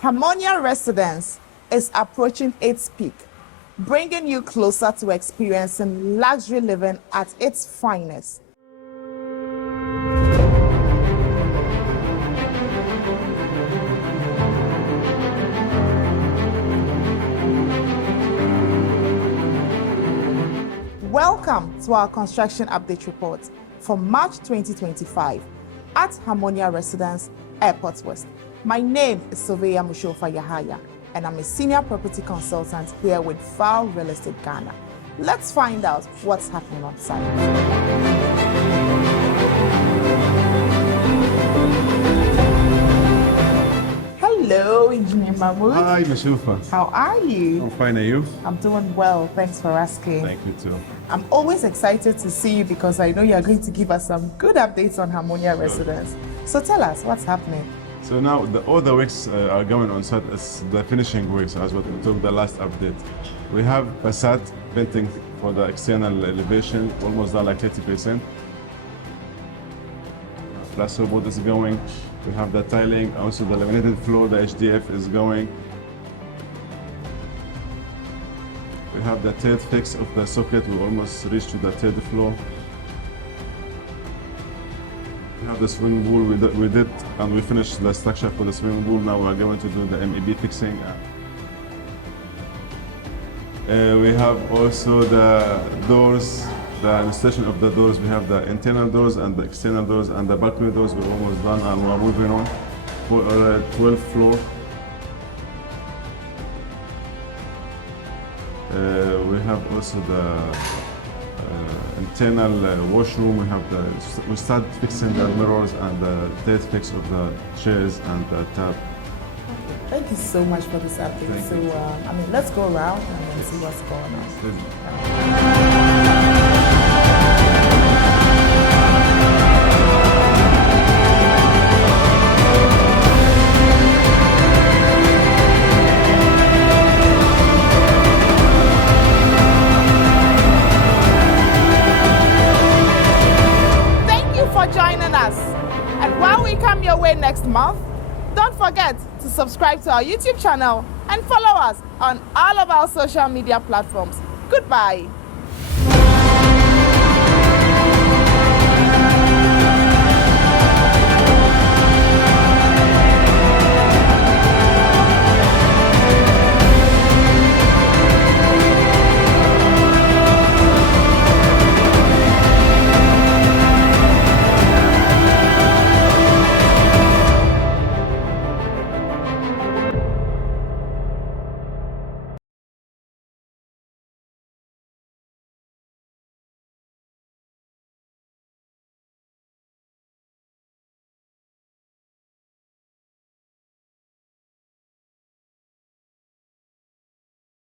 Harmonia Residence is approaching its peak, bringing you closer to experiencing luxury living at its finest. Welcome to our construction update report for March 2025 at Harmonia Residence, Airport West. My name is Surveyor Mushofa Yahaya, and I'm a senior property consultant here with Val Real Estate Ghana. Let's find out what's happening on site. Hello, Engineer Mahmoud. Hi, Mushofa. How are you? I'm fine, are you? I'm doing well, thanks for asking. Thank you too. I'm always excited to see you because I know you're going to give us some good updates on Harmonia Residence. So tell us, what's happening? So now all the works are going on site. It's the finishing works as what we took the last update. We have facade painting for the external elevation, almost done like 30%. Plasterboard is going. We have the tiling, also the laminated floor, the HDF is going. We have the third fix of the socket. We almost reached to the third floor. We have the swimming pool. We did, and we finished the structure for the swimming pool. Now we are going to do the MEP fixing. We have also the doors, the installation of the doors. We have the internal doors and the external doors and the balcony doors. We're almost done, and we're moving on for 12th floor. We have also the internal washroom. We start fixing the mirrors and the third fix of the chairs and the tap. Thank you so much for this update. So, let's go around and see what's going on. Joining us. And while we come your way next month, don't forget to subscribe to our YouTube channel and follow us on all of our social media platforms. Goodbye.